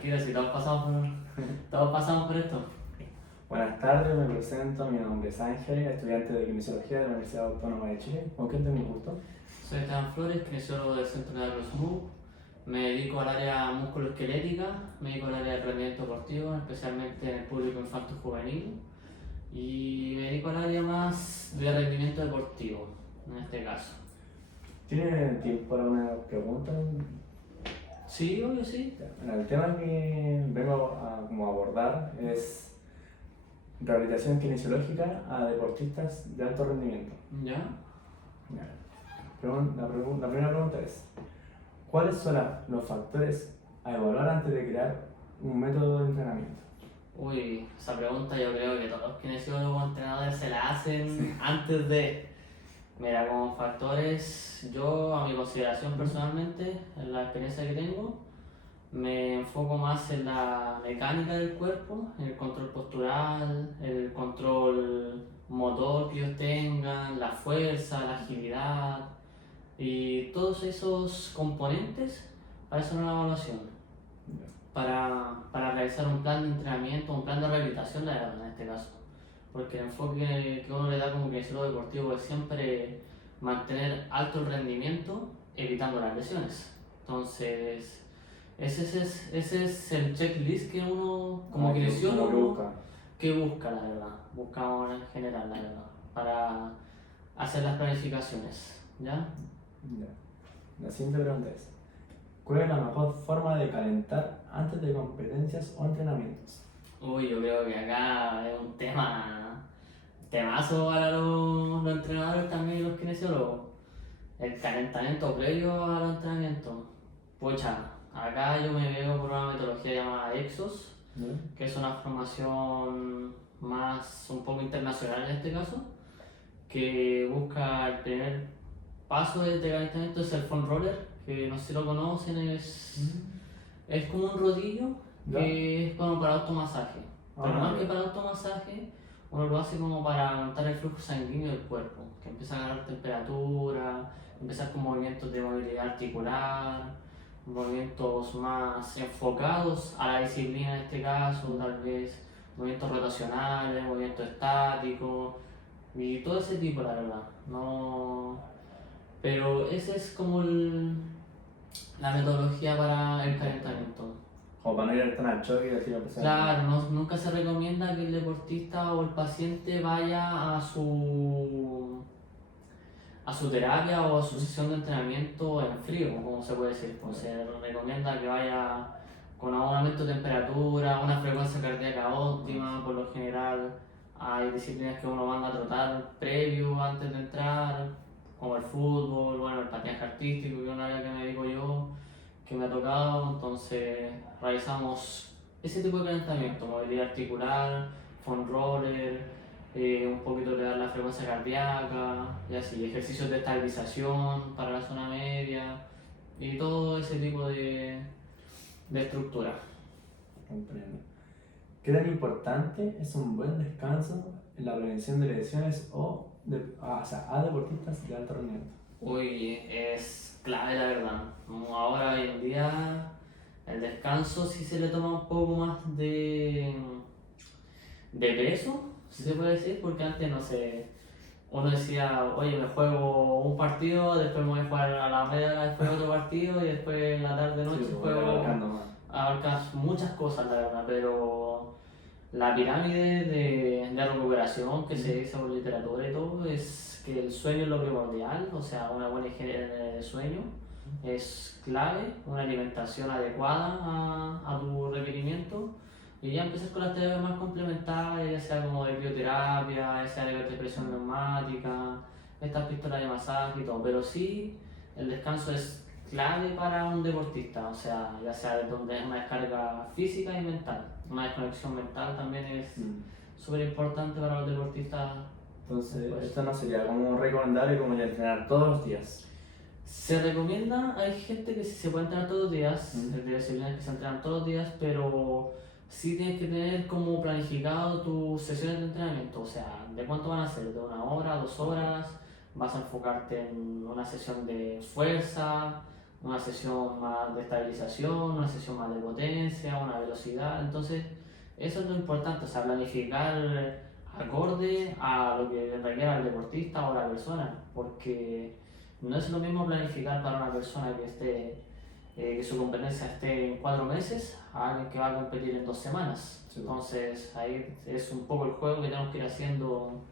tranquilo, si todos pasamos por esto. Buenas tardes, me presento, mi nombre es Ángel, estudiante de Kinesiología de la Universidad Autónoma de Chile. ¿Con quién tengo el gusto? Soy Esteban Flores, kinesiólogo del Centro de SMU. Me dedico al área musculoesquelética, me dedico al área de rendimiento deportivo, especialmente en el público infanto-juvenil. Y me dedico al área más de rendimiento deportivo, en este caso. ¿Tiene tiempo para una pregunta? Sí, obvio, sí. Bueno, el tema que vengo a como abordar es rehabilitación kinesiológica a deportistas de alto rendimiento. ¿Ya? Ya. La primera pregunta es, ¿cuáles son los factores a evaluar antes de crear un método de entrenamiento? Uy, esa pregunta yo creo que todos los kinesiólogos entrenadores se la hacen antes de... Mira, como factores, yo a mi consideración personalmente, en la experiencia que tengo, me enfoco más en la mecánica del cuerpo, en el control postural, el control motor que ellos tengan, la fuerza, la agilidad y todos esos componentes para hacer una evaluación, para realizar un plan de entrenamiento, un plan de rehabilitación de la en este caso. Porque el enfoque que uno le da como kinesiólogo deportivo es siempre mantener alto el rendimiento evitando las lesiones. Entonces, ese es el checklist que uno como kinesiólogo que busca, la verdad. Buscamos en general, la verdad, para hacer las planificaciones. ¿Ya? Ya. La siguiente pregunta es, ¿cuál es la mejor forma de calentar antes de competencias o entrenamientos? Uy, yo creo que acá es un temazo para los entrenadores también y los kinesiólogos. El calentamiento previo al entrenamiento. Pucha, acá yo me veo por una metodología llamada Exos, ¿No? que es una formación más un poco internacional en este caso, que busca el primer paso de calentamiento es el foam roller, que no sé si lo conocen, es como un rodillo que es como para automasaje. Pero más que para automasaje, uno lo hace como para aumentar el flujo sanguíneo del cuerpo, que empieza a ganar temperatura, empezar con movimientos de movilidad articular, movimientos más enfocados a la disciplina en este caso, tal vez movimientos rotacionales, movimientos estáticos y todo ese tipo, la verdad. No, pero ese es como la metodología para el calentamiento. O para no ir tan al choque y al tiro pesado. Claro, nunca se recomienda que el deportista o el paciente vaya a su terapia o a su sesión de entrenamiento en frío, como se puede decir. Pues se recomienda que vaya con un aumento de temperatura, una frecuencia cardíaca óptima. Por lo general hay disciplinas que uno manda a trotar previo, antes de entrar, como el fútbol, bueno, el patinaje artístico, que es un área que me dedico yo, que me ha tocado. Entonces realizamos ese tipo de calentamiento, movilidad articular, foam roller, un poquito de dar la frecuencia cardíaca, y así, ejercicios de estabilización para la zona media y todo ese tipo de estructura. Comprendo. ¿Qué tan importante es un buen descanso en la prevención de lesiones a deportistas de alto rendimiento? Uy, es clave la verdad. Como ahora, hoy en día, el descanso sí se le toma un poco más de peso, si se puede decir, porque antes, no sé, uno decía, oye, me juego un partido, después me voy a jugar a la media hora, después otro partido y después en la tarde noche Sí, juego. más. Abarcas muchas cosas, la verdad, pero la pirámide de recuperación que se dice por literatura y todo es que el sueño es lo primordial, o sea, una buena higiene de sueño es clave, una alimentación adecuada a tu requerimiento y ya empezar con las terapias más complementarias, ya sea como de bioterapia, ya sea de presión neumática, estas pistolas de masaje y todo, pero sí el descanso es clave para un deportista, o sea, ya sea donde es una descarga física y mental. Una desconexión mental también es súper importante para los deportistas. Entonces, esto no sería como recomendable como ya entrenar todos los días. Se recomienda, hay gente que sí se puede entrenar todos los días, de disciplinas que se entrenan todos los días, pero sí tienes que tener como planificado tus sesiones de entrenamiento, o sea, de cuánto van a ser, de 1 hora, 2 horas, vas a enfocarte en una sesión de fuerza, una sesión más de estabilización, una sesión más de potencia, una velocidad. Entonces, eso es lo importante, o sea, planificar acorde a lo que requiera el deportista o la persona, porque no es lo mismo planificar para una persona que esté, que su competencia esté en 4 meses a alguien que va a competir en 2 semanas. Sí. Entonces, ahí es un poco el juego que tenemos que ir haciendo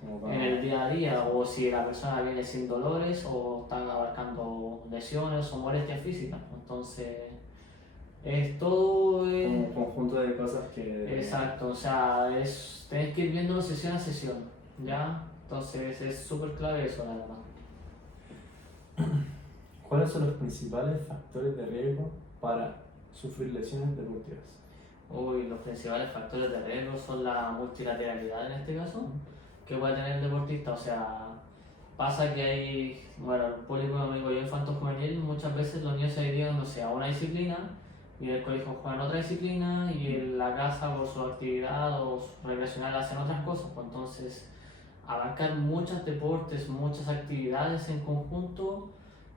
Como para- en el día a día, o si la persona viene sin dolores o están abarcando lesiones o molestias físicas. Entonces, es todo. como un conjunto de cosas que... Exacto, o sea, tenés que ir viendo sesión a sesión, ¿ya? Entonces, es súper clave eso, la verdad. ¿Cuáles son los principales factores de riesgo para sufrir lesiones deportivas? Uy, los principales factores de riesgo son la multilateralidad en este caso, que puede tener el deportista. O sea, pasa que hay, bueno, el público amigo yo infanto juvenil, muchas veces los niños se dedican, no sé, a una disciplina y en el colegio juegan otra disciplina y en la casa por su actividad o su recreacional hacen otras cosas. Pues entonces, abarcar muchos deportes, muchas actividades en conjunto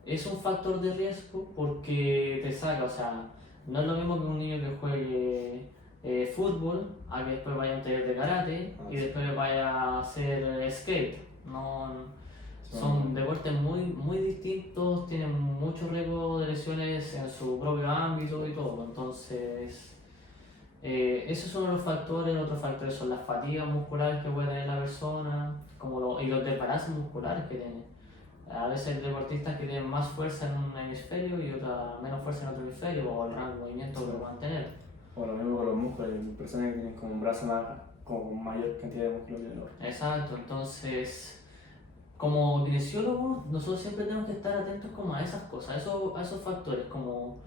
es un factor de riesgo porque te saca, o sea, no es lo mismo que un niño que juegue fútbol a que después vaya a un taller de karate y después vaya a hacer skate. No, son deportes muy distintos, tienen mucho riesgo de lesiones en su propio ámbito y todo. Entonces, esos son los factores. Otros factores son las fatigas musculares que puede tener la persona y los desbalances musculares que tiene. A veces hay deportistas que tienen más fuerza en un hemisferio y otra menos fuerza en otro hemisferio, o el rango de movimiento que puedan tener. O lo mismo con los músculos, hay personas que tienen como un brazo más, con mayor cantidad de músculo que el otro. Exacto, entonces, como kinesiólogos, nosotros siempre tenemos que estar atentos como a esas cosas, a esos factores, como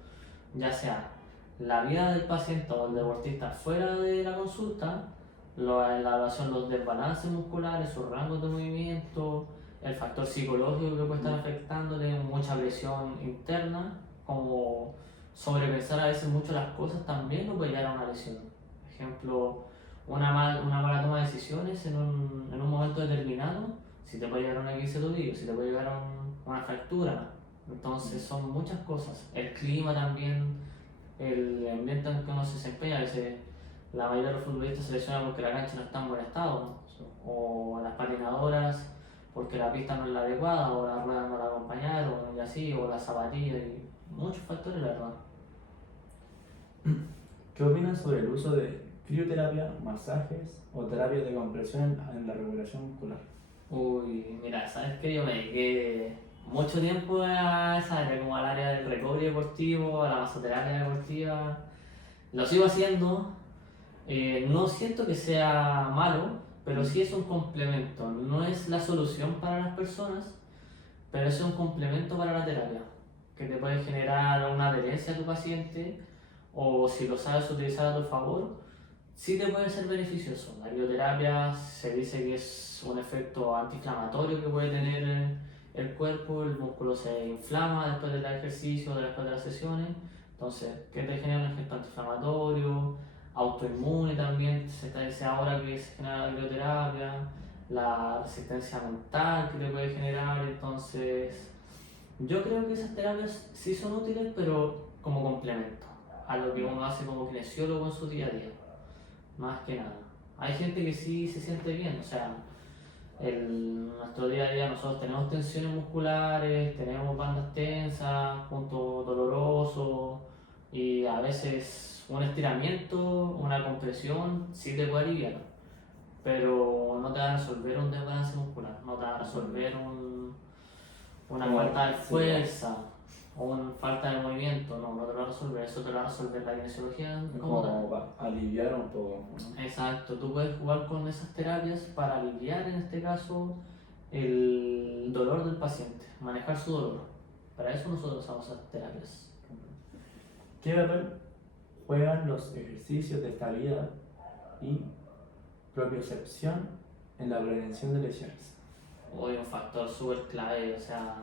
ya sea la vida del paciente o el deportista fuera de la consulta, la evaluación de los desbalances musculares, sus rangos de movimiento, el factor psicológico que puede estar afectándole, mucha presión interna, como sobrepensar a veces mucho las cosas también lo puede llevar a una lesión. Por ejemplo, una mala toma de decisiones en un momento determinado, si te puede llevar a una esguince de tobillo, si te puede llevar a una fractura. Entonces son muchas cosas. El clima también, el ambiente en que uno se desempeña, a veces la mayoría de los futbolistas se lesionan porque la cancha no está en buen estado, ¿no? O las patinadoras porque la pista no es la adecuada, o las ruedas no la acompañaron, y así, o las zapatillas, y muchos factores, la verdad. ¿Qué opinas sobre el uso de crioterapia, masajes o terapias de compresión en la recuperación muscular? Uy, mira, sabes que yo me dediqué mucho tiempo a esa área, como al área del recovery deportivo, a la masoterapia deportiva. Lo sigo haciendo. No siento que sea malo, pero sí es un complemento. No es la solución para las personas, pero es un complemento para la terapia, que te puede generar una adherencia a tu paciente, o si lo sabes utilizar a tu favor, sí te puede ser beneficioso. La bioterapia se dice que es un efecto antiinflamatorio que puede tener el cuerpo, el músculo se inflama después del ejercicio, después de las sesiones, entonces, ¿qué te genera? Un efecto antiinflamatorio, autoinmune también, se dice ahora que se genera la bioterapia, la resistencia mental que te puede generar. Entonces, yo creo que esas terapias sí son útiles, pero como complemento a lo que uno hace como kinesiólogo en su día a día, más que nada. Hay gente que sí se siente bien, o sea, nuestro día a día nosotros tenemos tensiones musculares, tenemos bandas tensas, puntos dolorosos, y a veces un estiramiento, una compresión sí te puede aliviar, pero no te va a resolver un desbalance muscular, no te va a resolver una falta de fuerza o una falta de movimiento, no te lo va a resolver, eso te lo va a resolver la kinesiología como tal. Como para aliviar un poco, ¿no? Exacto, tú puedes jugar con esas terapias para aliviar en este caso el dolor del paciente, manejar su dolor. Para eso nosotros usamos esas terapias. ¿Qué papel juegan los ejercicios de estabilidad y propiocepción en la prevención de lesiones? Hoy un factor súper clave, o sea,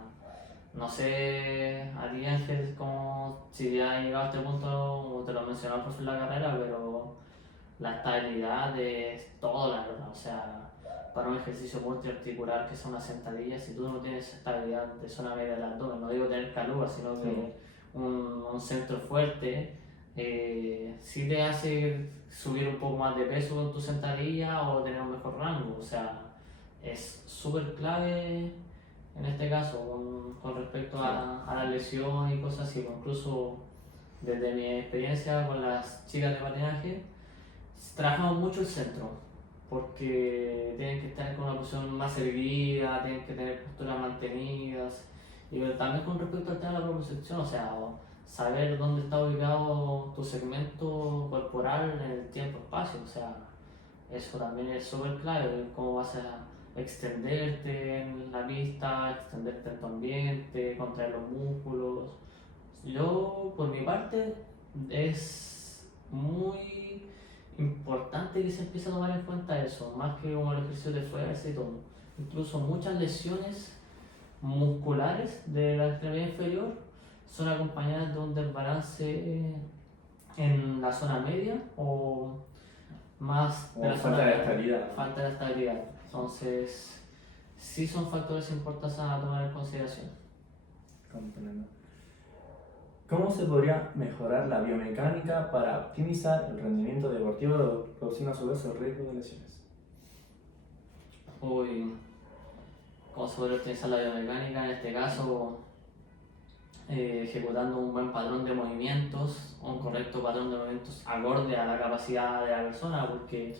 no sé a ti Ángel como si ya has llegado a este punto, como te lo mencionó el profesor de la carrera, pero la estabilidad es todo, la verdad, o sea, para un ejercicio multiarticular que sea una sentadilla, si tú no tienes estabilidad de zona media del abdomen, no digo tener caluga, sino que un centro fuerte, sí te hace subir un poco más de peso con tu sentadilla o tener un mejor rango. O sea, es súper clave en este caso con respecto a la lesión y cosas así. Incluso desde mi experiencia con las chicas de patinaje, trabajamos mucho el centro porque tienen que estar con una posición más erguida, tienen que tener posturas mantenidas. Y también con respecto al tema de la propiocepción, o sea, saber dónde está ubicado tu segmento corporal en el tiempo-espacio, o sea, eso también es súper clave, cómo vas a extenderte en la pista, extenderte en tu ambiente, contraer los músculos. Yo, por mi parte, es muy importante que se empiece a tomar en cuenta eso, más que como el ejercicio de fuerza y todo. Incluso muchas lesiones musculares de la extremidad inferior son acompañadas de un desbalance en la zona media o más de O la falta zona de estabilidad. falta de estabilidad. Entonces, sí son factores importantes a tomar en consideración. Comprendo. ¿Cómo se podría mejorar la biomecánica para optimizar el rendimiento deportivo, reduciendo a su vez el riesgo de lesiones? Uy, ¿cómo se puede optimizar la biomecánica? En este caso, ejecutando un buen patrón de movimientos, un correcto patrón de movimientos acorde a la capacidad de la persona, porque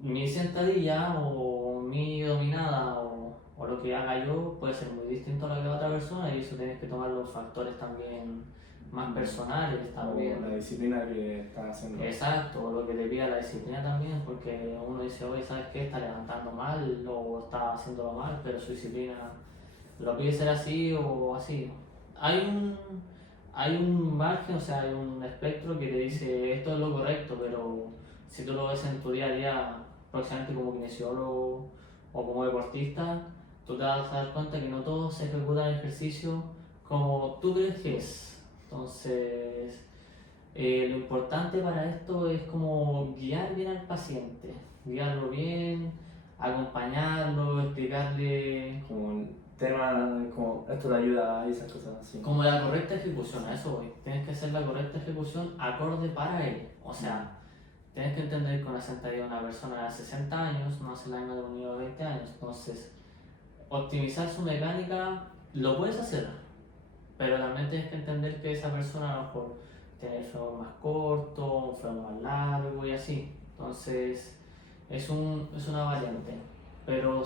mi sentadilla o mi dominada o lo que haga yo puede ser muy distinto a lo que haga otra persona y eso tienes que tomar los factores también más personales también. O la disciplina que estás haciendo. Exacto, o lo que te pida la disciplina también, porque uno dice, oye, ¿sabes qué? Está levantando mal o está haciéndolo mal, pero su disciplina lo pide ser así o así. Hay un margen, o sea, hay un espectro que te dice esto es lo correcto, pero si tú lo ves en tu día a día, próximamente como kinesiólogo o como deportista, tú te vas a dar cuenta que no todos se ejecutan el ejercicio como tú crees que es. Entonces, lo importante para esto es como guiar bien al paciente, guiarlo bien, acompañarlo, explicarle Como el tema, como esto te ayuda a esas cosas así. como la correcta ejecución, a eso voy. Tienes que hacer la correcta ejecución acorde para él. O sea, tienes que entender que una sentadilla de una persona de 60 años no hace la misma de un niño de 20 años. Entonces, optimizar su mecánica lo puedes hacer, pero también tienes que entender que esa persona a lo mejor tiene el fémur más corto, un fémur más largo y así. Entonces, es una variante. Pero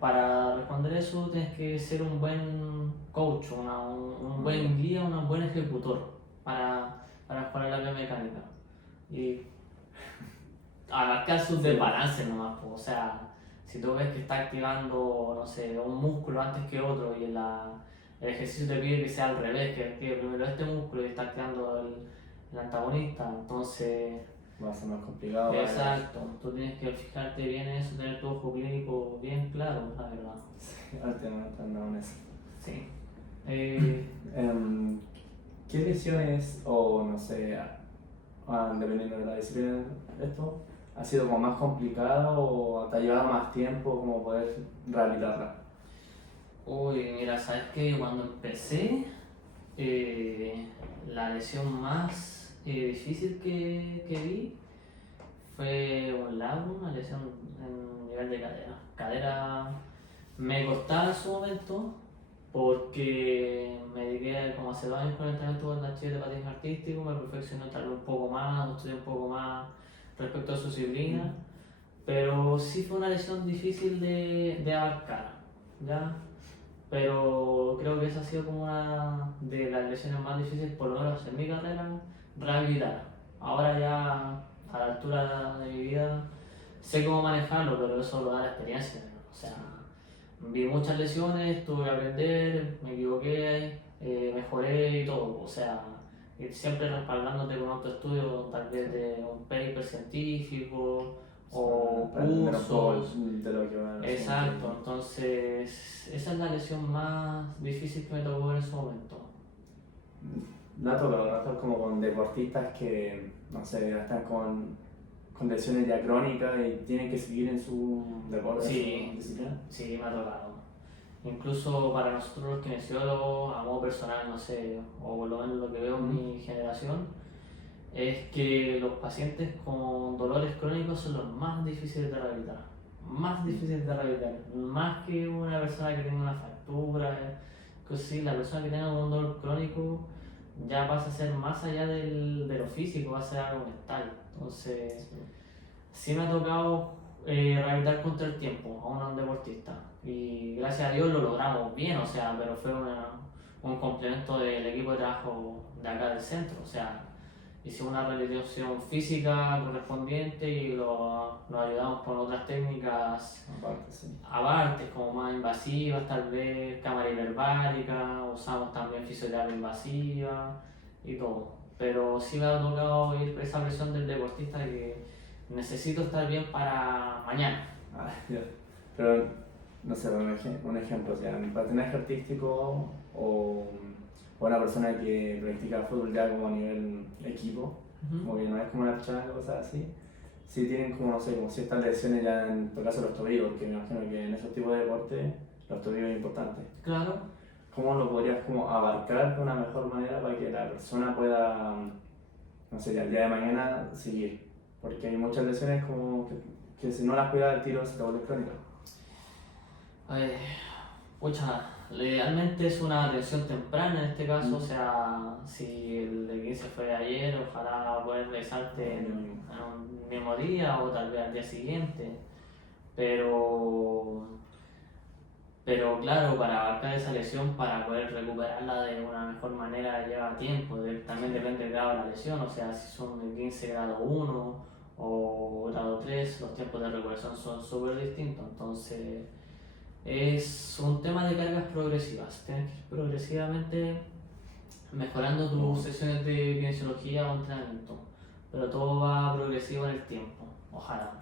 para responder eso tienes que ser un buen coach, un buen guía, un buen ejecutor para mejorar la biomecánica. Y abarcar sus desbalances nomás, pues. O sea, si tú ves que está activando, no sé, un músculo antes que otro y el ejercicio te pide que sea al revés, que active primero este músculo y está activando el antagonista, entonces... Va a ser más complicado. Exacto, tú tienes que fijarte bien en eso, tener tu ojo clínico bien claro, la verdad. Sí, ahorita no están dando eso. Sí. ¿Qué lesiones o no sé, dependiendo de la disciplina, esto ha sido como más complicado o te ha llevado más tiempo como poder rehabilitarla? Uy, mira, sabes que cuando empecé, la lesión más difícil que vi fue un labro, una lesión en nivel de cadera. Cadera me costaba en su momento porque me dediqué como hace 2 años con el entrenamiento con la chica de patinaje artístico, me perfeccioné tal vez un poco más, estudié un poco más respecto a su disciplina, pero sí fue una lesión difícil de abarcar, ¿ya? Pero creo que esa ha sido como una de las lesiones más difíciles, por lo menos en mi carrera, rehabilitar. Ahora ya, a la altura de mi vida, sé cómo manejarlo, pero eso lo da la experiencia. O sea, vi muchas lesiones, tuve que aprender, me equivoqué, mejoré y todo. O sea, y siempre respaldándote con autoestudio, tal vez de un paper científico o cursos. De lo que va a Exacto, entonces esa es la lesión más difícil que me tocó en ese momento. No ha tocado, no como con deportistas que, no sé, ya están con con lesiones ya crónicas y tienen que seguir en su deporte, Sí. en su disciplina. Sí, me ha tocado. Incluso para nosotros los kinesiólogos, a modo personal, no sé, o por lo menos lo que veo en mi generación, es que los pacientes con dolores crónicos son los más difíciles de rehabilitar. Más difíciles de rehabilitar. Más que una persona que tenga una fractura, cosas así. La persona que tenga un dolor crónico ya pasa a ser más allá de lo físico, va a ser algo mental. Entonces, sí me ha tocado rehabilitar contra el tiempo a un deportista y gracias a Dios lo logramos bien, o sea, pero fue un complemento del equipo de trabajo de acá del centro, o sea, hicimos una rehabilitación física correspondiente y lo ayudamos con otras técnicas Aparte, sí. aparte, como más invasivas, tal vez cámara hiperbárica, usamos también fisioterapia invasiva y todo. Pero sí me ha tocado ir esa presión del deportista que necesito estar bien para mañana. Ah, ya. Pero, no sé, un ejemplo, o sea, en patinaje artístico o una persona que practica fútbol ya como a nivel equipo, como que no es como una charla o cosas así, sí tienen como, no sé, como ciertas lesiones ya en tu caso los tobillos, porque me imagino que en esos tipos de deportes los tobillos es importante. Claro. ¿Cómo lo podrías como abarcar de una mejor manera para que la persona pueda, no sé, al día de mañana seguir? Porque hay muchas lesiones como que si no las cuidas al tiro se te vuelve crónica. Pucha, realmente es una atención temprana en este caso, o sea, si el de 15 fue ayer, ojalá poder realizarte en un mismo día o tal vez al día siguiente, pero claro, para abarcar esa lesión, para poder recuperarla de una mejor manera lleva tiempo, también depende del grado de la lesión, o sea, si son de 15 grado 1 o grado 3, los tiempos de recuperación son súper distintos, entonces es un tema de cargas progresivas, tienes que ir progresivamente mejorando tus sesiones de kinesiología o entrenamiento, pero todo va progresivo en el tiempo, ojalá.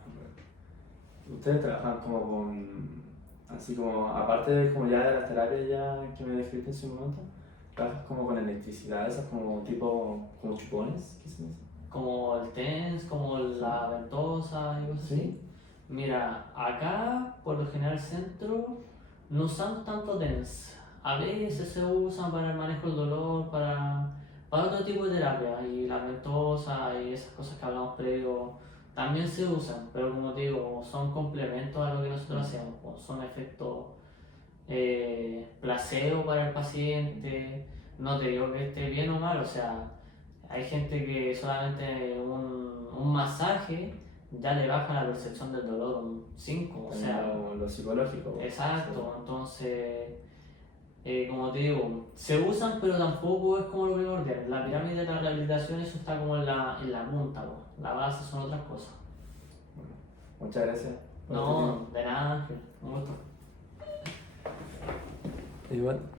Ustedes trabajan como con, así como, aparte de como ya de las terapias ya que me describiste en su momento, trabajas como con electricidad, esas como tipo, como chupones, ¿qué se dice? Como el TENS, como la ventosa y cosas así. Sí. Mira, acá por lo general centro no usan tanto TENS. A veces se usan para el manejo del dolor, para otro tipo de terapia. Y la ventosa y esas cosas que hablamos previo también se usan. Pero como te digo, son complementos a lo que nosotros hacemos. Pues, son efectos placebo para el paciente. No te digo que esté bien o mal, o sea, hay gente que solamente un masaje ya le baja la percepción del dolor un 5, o sea, lo psicológico. exacto, entonces, como te digo, se usan pero tampoco es como lo primordial. La pirámide de la rehabilitación eso está como en la punta, po. La base son otras cosas. Bueno, muchas gracias. No, de nada, Ángel, un gusto. Igual.